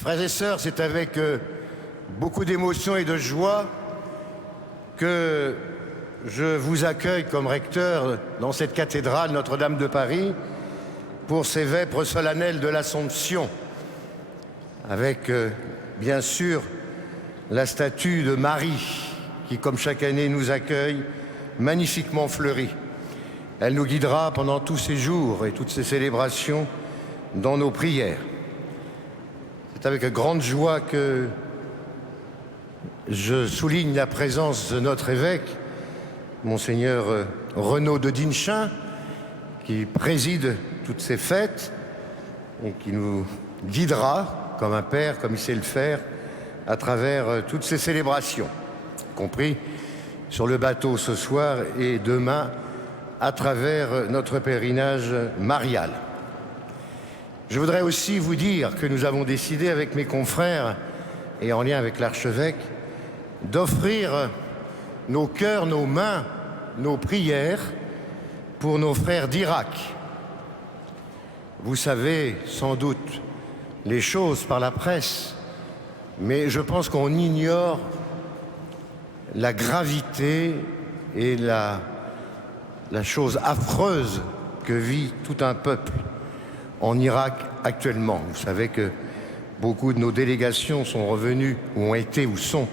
Frères et sœurs, c'est avec beaucoup d'émotion et de joie que je vous accueille comme recteur dans cette cathédrale Notre-Dame de Paris pour ces vêpres solennelles de l'Assomption, avec bien sûr la statue de Marie qui, comme chaque année, nous accueille magnifiquement fleurie. Elle nous guidera pendant tous ces jours et toutes ces célébrations dans nos prières. C'est avec grande joie que je souligne la présence de notre évêque, Monseigneur Renaud de Dinchin, qui préside toutes ces fêtes et qui nous guidera comme un père, comme il sait le faire, à travers toutes ces célébrations, y compris sur le bateau ce soir et demain à travers notre pèlerinage marial. Je voudrais aussi vous dire que nous avons décidé avec mes confrères et en lien avec l'archevêque d'offrir nos cœurs, nos mains, nos prières pour nos frères d'Irak. Vous savez sans doute les choses par la presse, mais je pense qu'on ignore la gravité et la chose affreuse que vit tout un peuple en Irak actuellement. Vous savez que beaucoup de nos délégations sont revenues, ou ont été, ou sont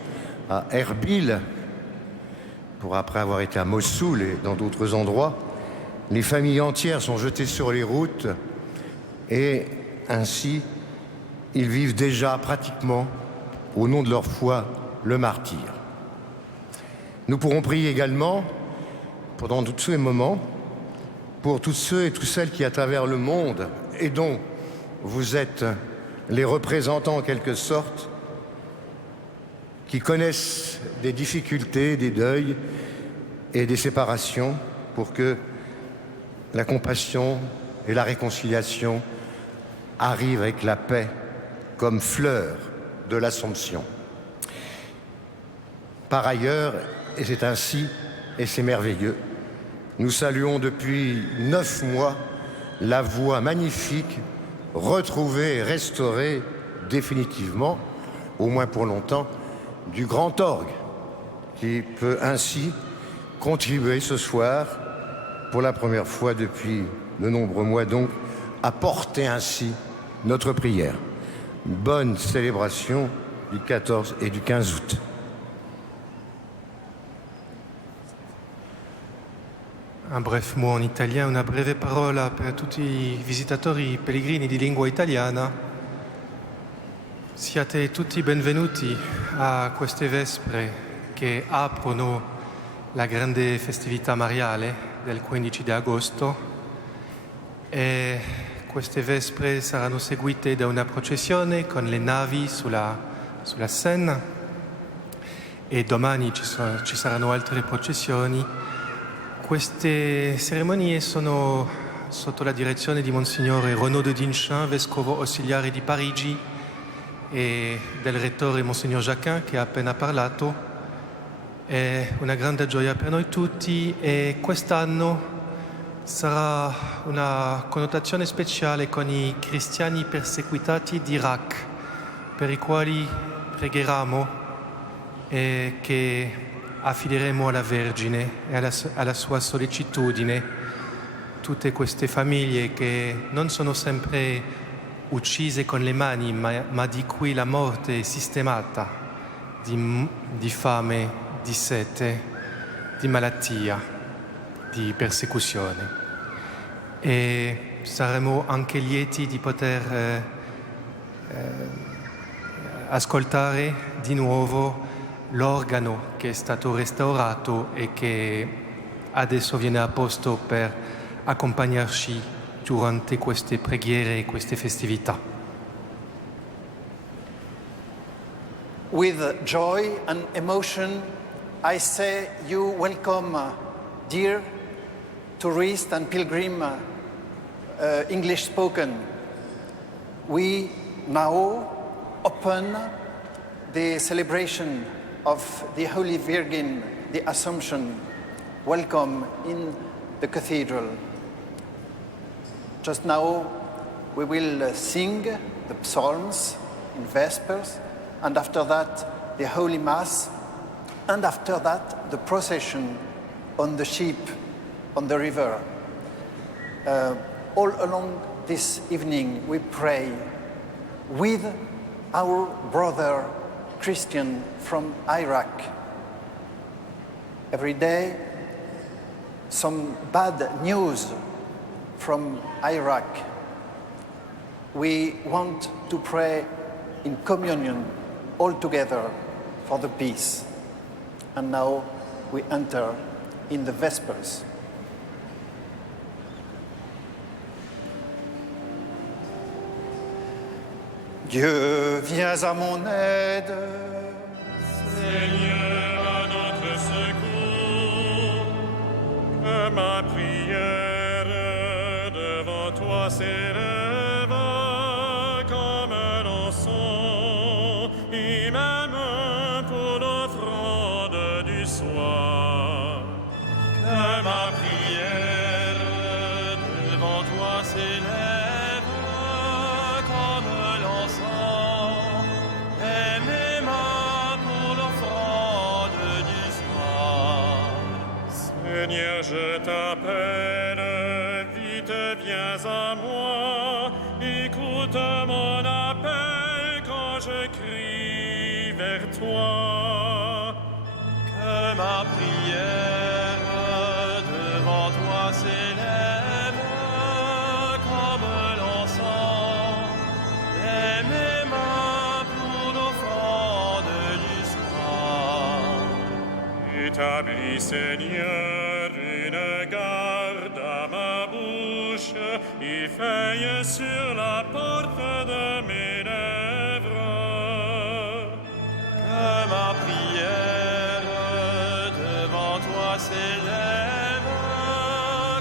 à Erbil, pour après avoir été à Mossoul et dans d'autres endroits. Les familles entières sont jetées sur les routes et ainsi ils vivent déjà pratiquement, au nom de leur foi, le martyre. Nous pourrons prier également, pendant tous ces moments, pour tous ceux et toutes celles qui, à travers le monde, et dont vous êtes les représentants en quelque sorte, qui connaissent des difficultés, des deuils et des séparations, pour que la compassion et la réconciliation arrivent avec la paix comme fleur de l'Assomption. Par ailleurs, et c'est ainsi, et c'est merveilleux, nous saluons depuis 9 mois la voix magnifique, retrouvée et restaurée définitivement, au moins pour longtemps, du grand orgue, qui peut ainsi contribuer ce soir, pour la première fois depuis de nombreux mois donc, à porter ainsi notre prière. Bonne célébration du 14 et du 15 août. Un bref mot en italien, una breve parola per tutti i visitatori pellegrini di lingua italiana. Siate tutti benvenuti a queste vespre che aprono la grande festività mariale del 15 di agosto e queste vespre saranno seguite da una processione con le navi sulla Senna e domani ci saranno altre processioni. Queste cerimonie sono sotto la direzione di Monsignore Renaud de Dinchin, vescovo ausiliare di Parigi, e del rettore Monsignor Jacquin che ha appena parlato. È una grande gioia per noi tutti e quest'anno sarà una connotazione speciale con i cristiani perseguitati d'Iraq, per i quali pregheremo e che affideremo alla Vergine e alla sua sollecitudine tutte queste famiglie che non sono sempre uccise con le mani, ma di cui la morte è sistemata di fame, di sete, di malattia, di persecuzione. E saremo anche lieti di poter ascoltare di nuovo l'organo che è stato restaurato e che adesso viene a posto per accompagnarci durante queste preghiere e queste festività. With joy and emotion, I say you welcome, dear tourist and pilgrim English spoken. We now open the celebration of the Holy Virgin, the Assumption. Welcome in the cathedral. Just now we will sing the psalms in Vespers, and after that, the Holy Mass, and after that, the procession on the ship on the river. All along this evening, we pray with our brother Christian from Iraq. Every day, some bad news from Iraq. We want to pray in communion all together for the peace. And now we enter in the Vespers. Dieu, viens à mon aide. Seigneur, à notre secours, que ma prière devant toi s'élève comme un encens, et même pour l'offrande du soir. Que ma prière devant toi s'élève comme l'encens, et mes mains pour l'offrande du soir. Seigneur, je t'appelle, vite viens à moi, écoute mon appel quand je crie vers toi. Que ma prière devant toi s'élève comme l'encens, et mes mains pour l'offrande du soir. Établis, Seigneur, une garde à ma bouche, et veille sur la porte de mes lèvres. Que ma prière devant toi s'élève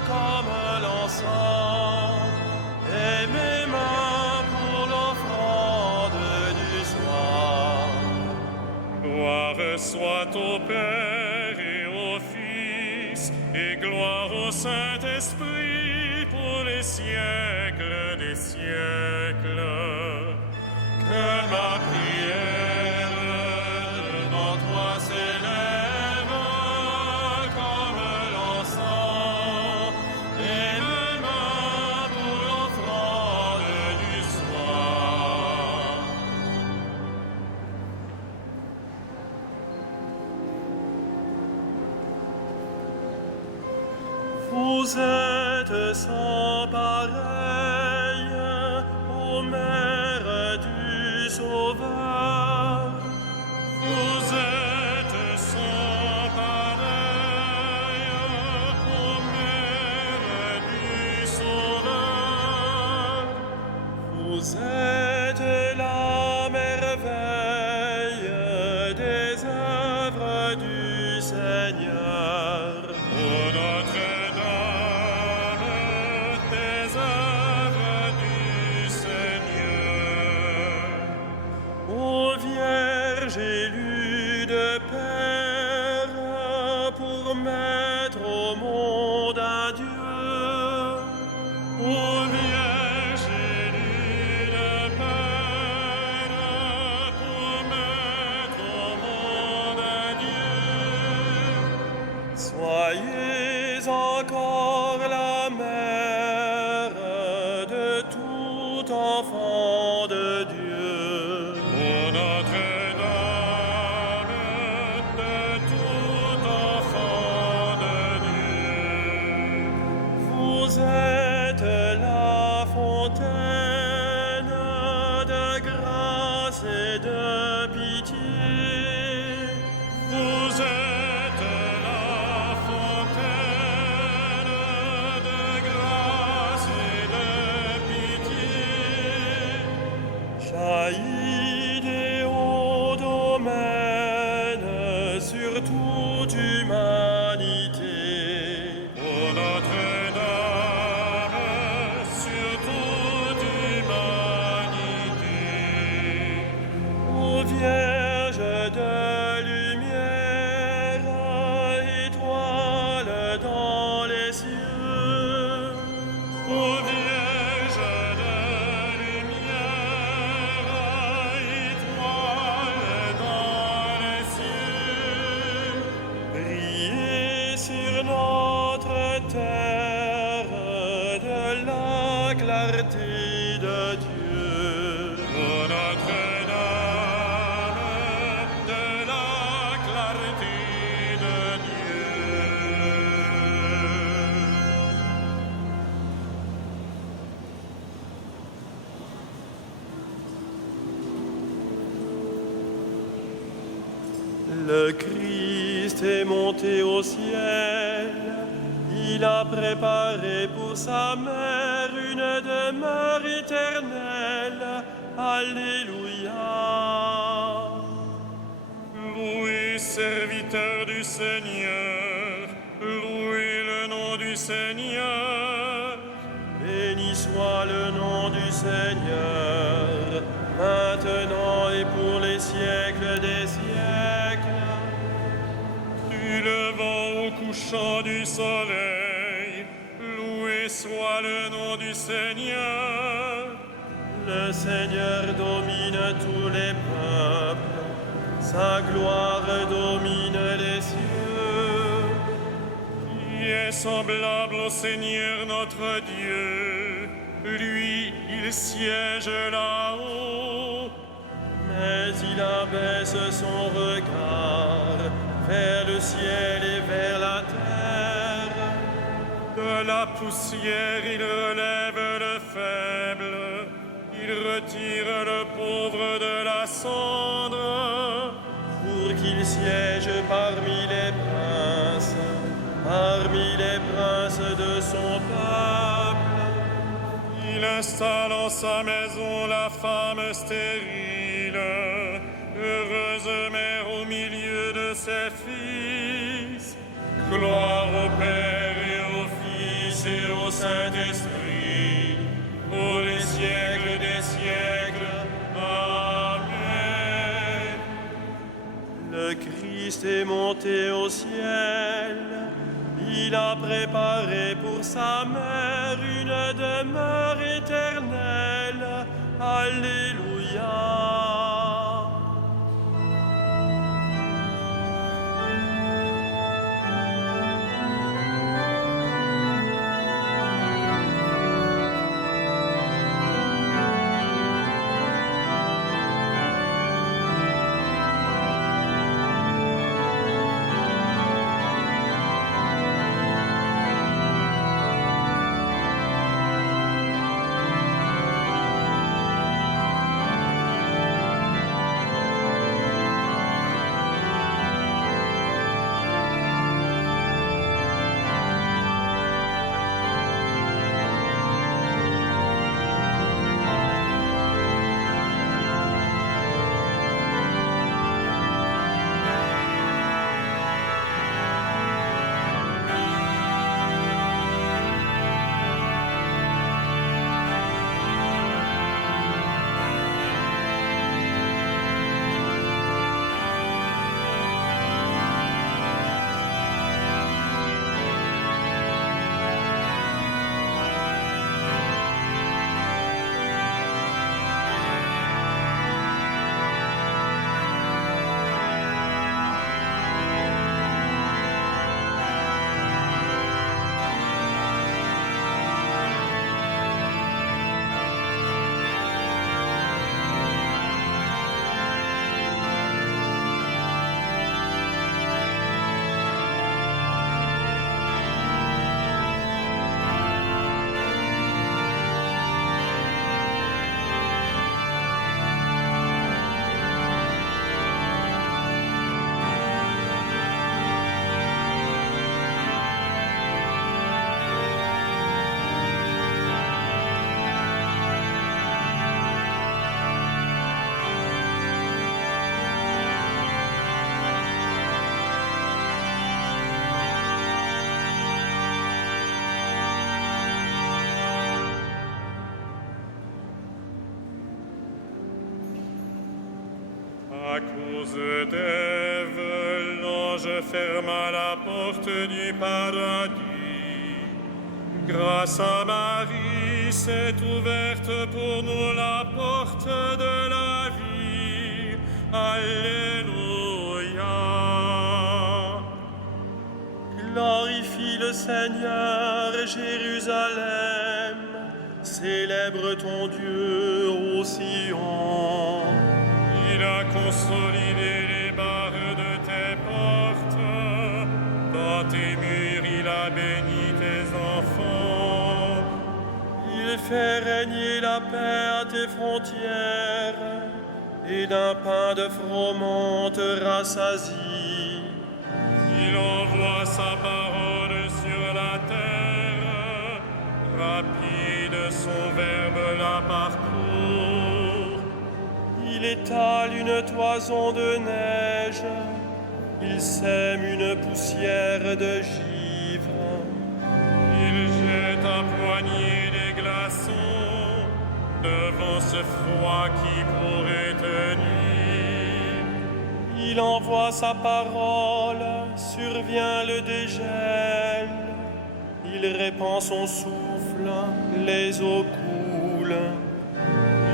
comme l'encens, et mes mains pour l'offrande du soir. Gloire soit au Père et au Fils, et gloire au Saint-Esprit pour les siècles des siècles. Que ma prière devant toi s'élève comme l'encens, et mes mains pour l'offrande du soir. Vous êtes sans pareil, ô Mère du Sauveur. Vous êtes sans pareil, ô Mère du Sauveur. Vous êtes la merveille des œuvres du Seigneur. Ô Notre-Dame, des œuvres du Seigneur. Ô Vierge élue de Père pour mettre au monde un Dieu. Ô Vierge élue de Père pour mettre au monde un Dieu. Soyez encore la mère de tout enfant de Dieu. Ô Notre-Dame, de tout enfant de Dieu. Vous êtes la fontaine de grâce et de pitié. Vous êtes la fontaine de grâce et de pitié. Jaillit des hauts domaines sur toute humanité. Ô Notre-Dame, sur toute humanité. Ô Vierge de lumière, étoile dans les cieux. Ô Vierge de lumière, Le Christ est monté au ciel, il a préparé pour sa mère une demeure éternelle. Alléluia. Louez, serviteur du Seigneur, louez le nom du Seigneur. Béni soit le nom du Seigneur, maintenant et pour les siècles des siècles. Du levant au couchant du soleil, loué soit le nom du Seigneur. Le Seigneur domine tous les peuples, sa gloire domine les cieux. Qui est semblable au Seigneur notre Dieu, lui, il siège là-haut. Mais il abaisse son regard vers le ciel et vers la terre. De la poussière, il relève le faible, il retire le pauvre de la cendre, pour qu'il siège parmi les princes de son peuple. Il installe en sa maison la femme stérile, heureuse mère au milieu de ses fils. Gloire au Père et au Fils et au Saint-Esprit, pour les siècles des siècles. Amen. Le Christ est monté au ciel, il a préparé pour sa mère une demeure éternelle. Alléluia. À cause d'Ève, l'ange ferma la porte du paradis. Grâce à Marie, s'est ouverte pour nous la porte de la vie. Alléluia. Glorifie le Seigneur, Jérusalem. Célèbre ton Dieu ô Sion. Il a consolidé les barres de tes portes. Dans tes murs, il a béni tes enfants. Il fait régner la paix à tes frontières et d'un pain de froment te rassasie. Il envoie sa parole sur la terre, rapide son verbe la parcourt. Il étale une toison de neige, il sème une poussière de givre. Il jette à poignée des glaçons devant ce froid qui pourrait tenir. Il envoie sa parole, survient le dégel. Il répand son souffle, les eaux coulent.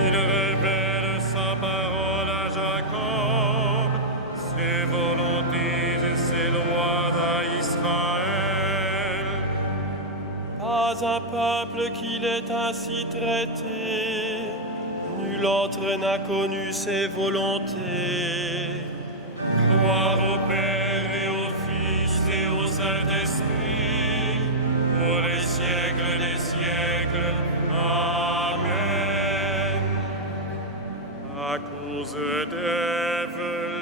Il révèle sa parole à Jacob, ses volontés et ses lois à Israël. Pas un peuple qu'il ait ainsi traité, nul autre n'a connu ses volontés. Gloire au Père et au Fils et au Saint-Esprit, pour les siècles des siècles. Amen. À cause d'Ève,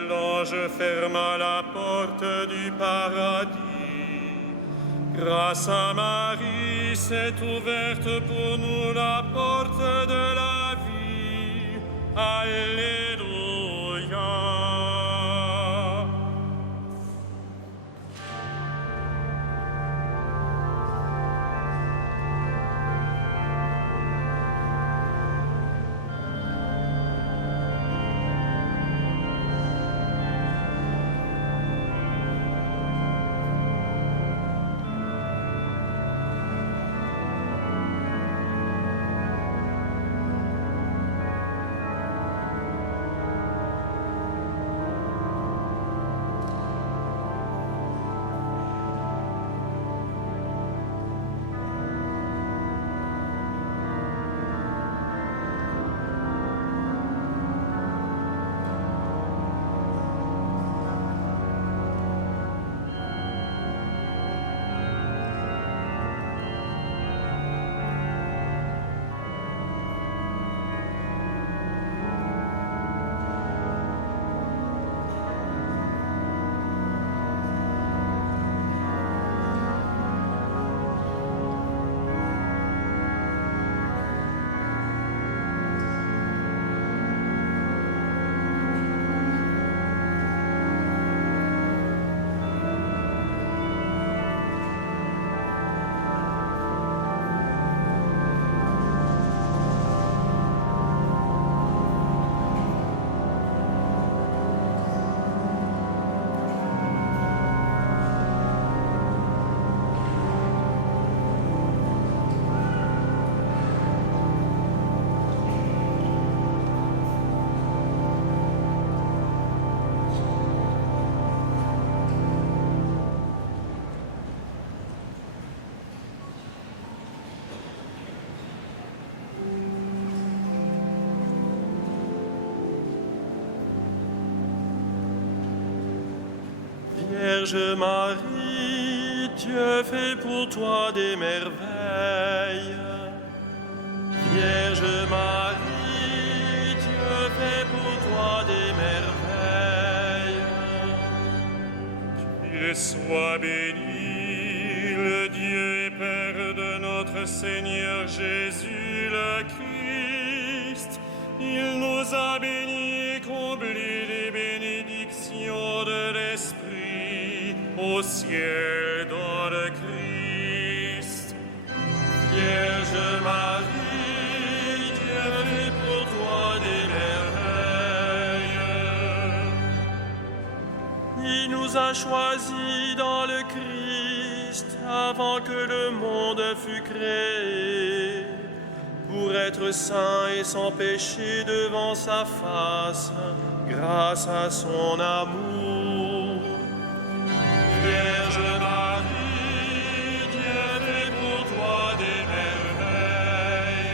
l'ange ferma la porte du paradis. Grâce à Marie, s'est ouverte pour nous la porte de la vie. Alléluia. Vierge Marie, Dieu fait pour toi des merveilles. Vierge Marie, Dieu fait pour toi des merveilles. Qu'il soit béni, le Dieu et Père de notre Seigneur Jésus le Christ. Il nous a bénis et comblés des bénédictions de l'Esprit au ciel dans le Christ. Vierge Marie, Dieu fait pour toi des merveilles. Il nous a choisis dans le Christ avant que le monde fût créé, pour être saints et sans péché devant sa face, grâce à son amour. Vierge Marie, Dieu fait pour toi des merveilles.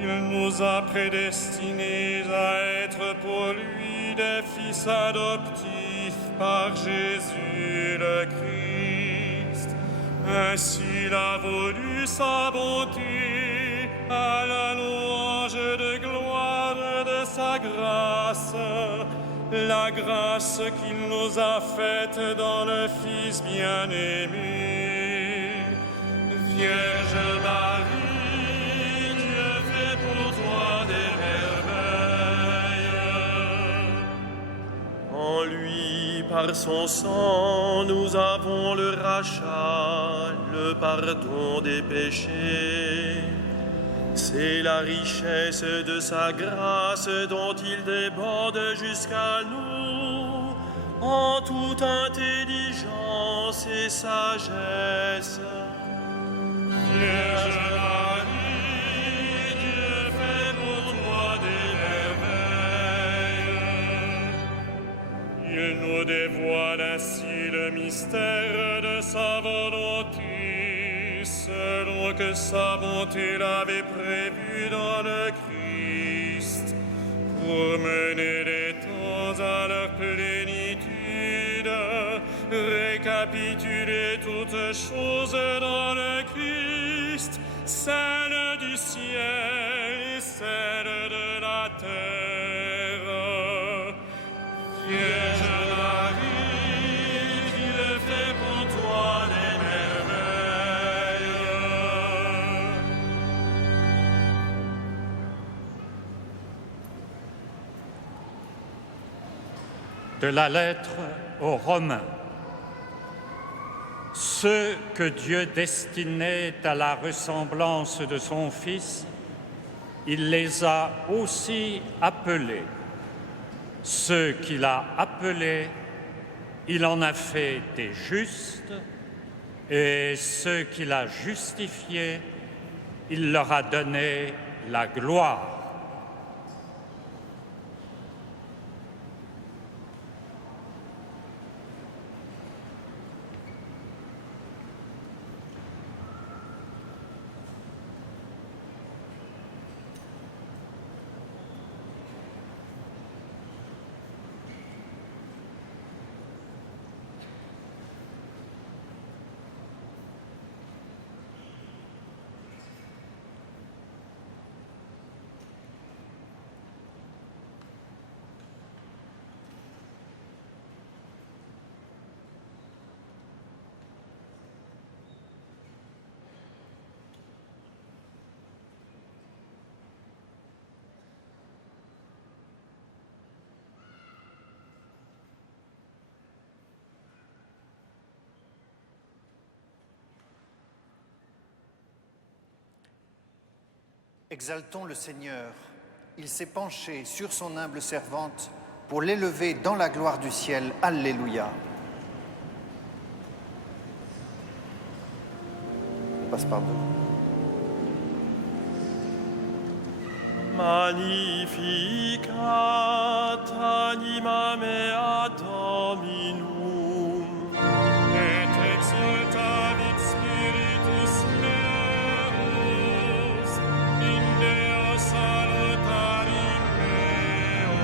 Il nous a prédestinés à être pour lui des fils adoptifs par Jésus le Christ. Ainsi il a voulu sa bonté, à la louange de gloire de sa grâce, la grâce qu'il nous a faite dans le Fils bien-aimé. Vierge Marie, Dieu fait pour toi des merveilles. En lui, par son sang, nous avons le rachat, le pardon des péchés. C'est la richesse de sa grâce dont il déborde jusqu'à nous en toute intelligence et sagesse. Vierge Marie, Dieu fait pour toi des merveilles. Il nous dévoile ainsi le mystère de sa volonté, selon que sa bonté l'avait prévu dans le Christ, pour mener les temps à leur plénitude, récapituler toutes choses dans le Christ, celle du ciel et celle de la terre. Vierge Marie, Dieu fait pour toi des merveilles. De la lettre aux Romains. Ceux que Dieu destinait à la ressemblance de son Fils, il les a aussi appelés. Ceux qu'il a appelés, il en a fait des justes, et ceux qu'il a justifiés, il leur a donné la gloire. Exaltons le Seigneur. Il s'est penché sur son humble servante pour l'élever dans la gloire du ciel. Alléluia. On passe par deux. Magnificat anima mea Dominum. Et exultavit spiritus meus, in Deo salutarim meo.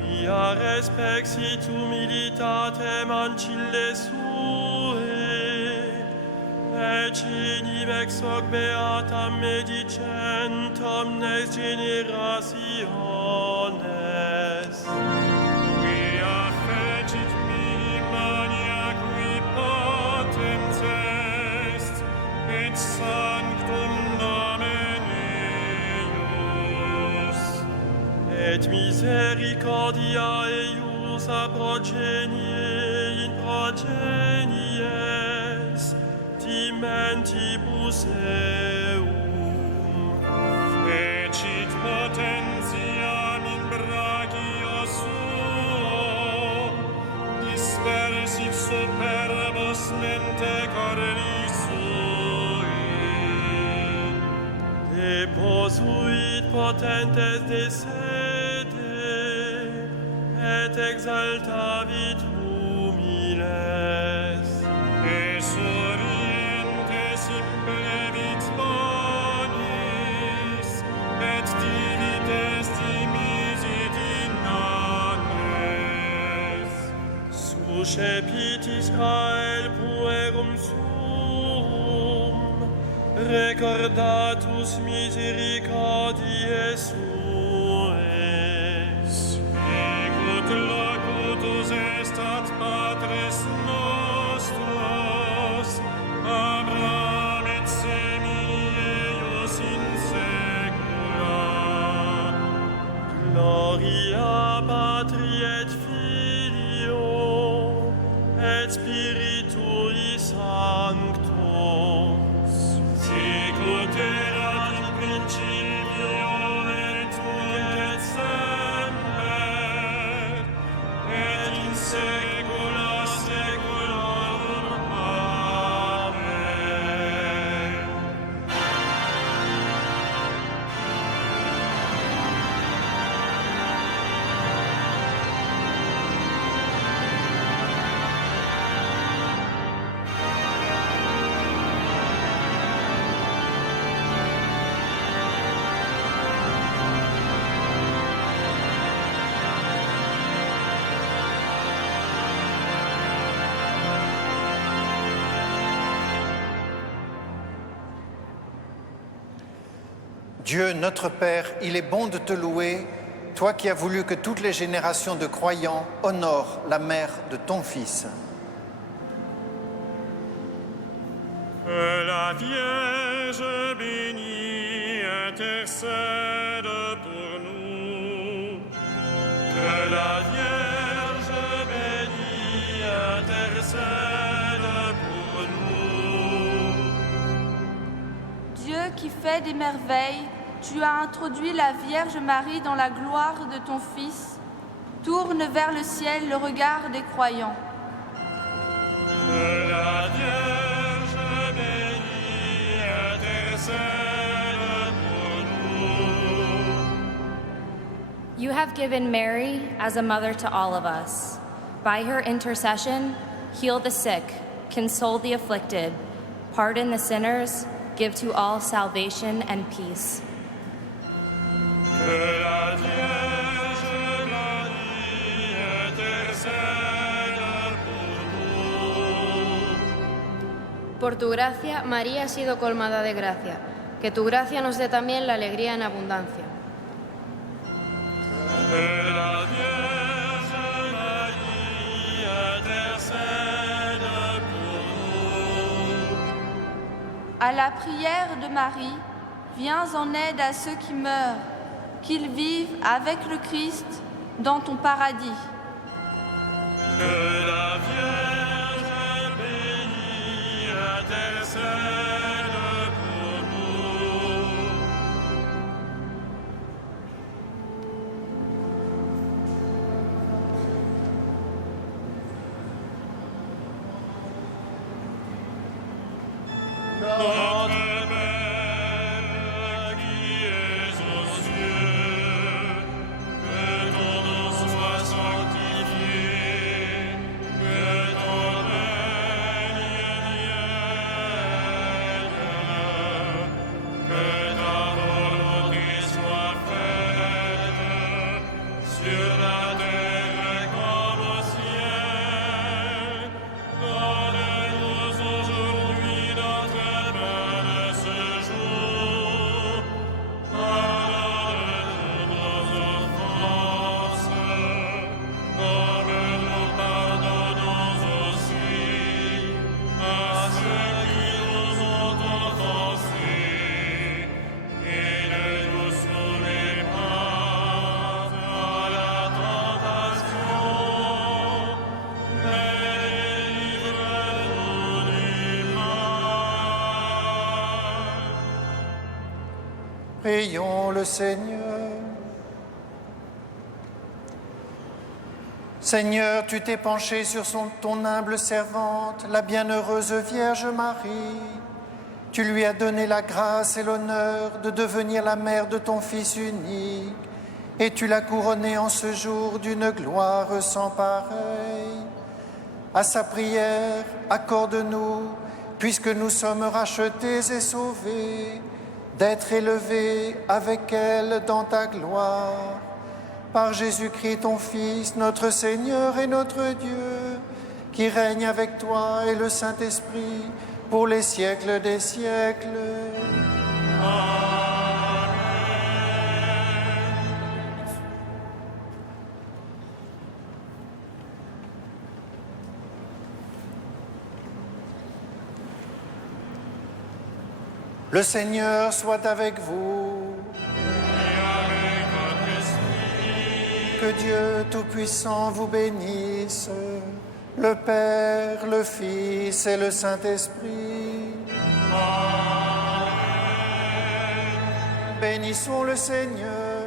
Quia respexit humilitatem ancille sue, Eccenim ex hoc beatam medicent omnes generationes. Quia fecit mihi mania qui potens est, et sanctum nomen eius. Et misericordia eius a progenie in progenies, timentibus eum. Fecit potentiam in brachio suo, dispersit superbos mente corli sui. Deposuit potentes de sede, et exaltavit humiles. Et sorientes implevit bonis, et divites dimisit in annes. Suscepit Israel puerum suum, recordatus misericordiae suae. Dieu, notre Père, il est bon de te louer, toi qui as voulu que toutes les générations de croyants honorent la mère de ton Fils. Que la Vierge bénie intercède pour nous. Que la Vierge bénie intercède pour nous. Dieu qui fait des merveilles, tu as introduit la Vierge Marie dans la gloire de ton Fils. Tourne vers le ciel le regard des croyants. Que la Vierge bénie intercède pour nous. You have given Mary as a mother to all of us. By her intercession, heal the sick, console the afflicted, pardon the sinners, give to all salvation and peace. Que la Vierge Marie intercède por nous. Por tu gracia, María ha sido colmada de gracia. Que tu gracia nos dé también la alegría en abundancia. Que la Vierge Marie intercède pour nous. À la prière de Marie, viens en aide à ceux qui meurent, qu'ils vivent avec le Christ dans ton paradis. Que la Vierge bénie intercède pour nous. Notre Père qui es aux cieux, que ton nom soit sanctifié, que ton règne vienne, que ta volonté soit faite sur la terre comme au ciel. Donne-nous aujourd'hui notre pain de ce jour. Pardonne-nous nos offenses, comme nous pardonnons aussi à ceux qui nous ont offensés. Et ne nous soumets pas à la tentation, mais délivre-nous du mal. Prions le Seigneur. Seigneur, tu t'es penché sur ton humble servante, la bienheureuse Vierge Marie. Tu lui as donné la grâce et l'honneur de devenir la mère de ton Fils unique, et tu l'as couronnée en ce jour d'une gloire sans pareille. À sa prière, accorde-nous, puisque nous sommes rachetés et sauvés, d'être élevés avec elle dans ta gloire. Par Jésus-Christ, ton Fils, notre Seigneur et notre Dieu, qui règne avec toi et le Saint-Esprit pour les siècles des siècles. Le Seigneur soit avec vous. Que Dieu Tout-Puissant vous bénisse, le Père, le Fils et le Saint-Esprit. bénissons le Seigneur.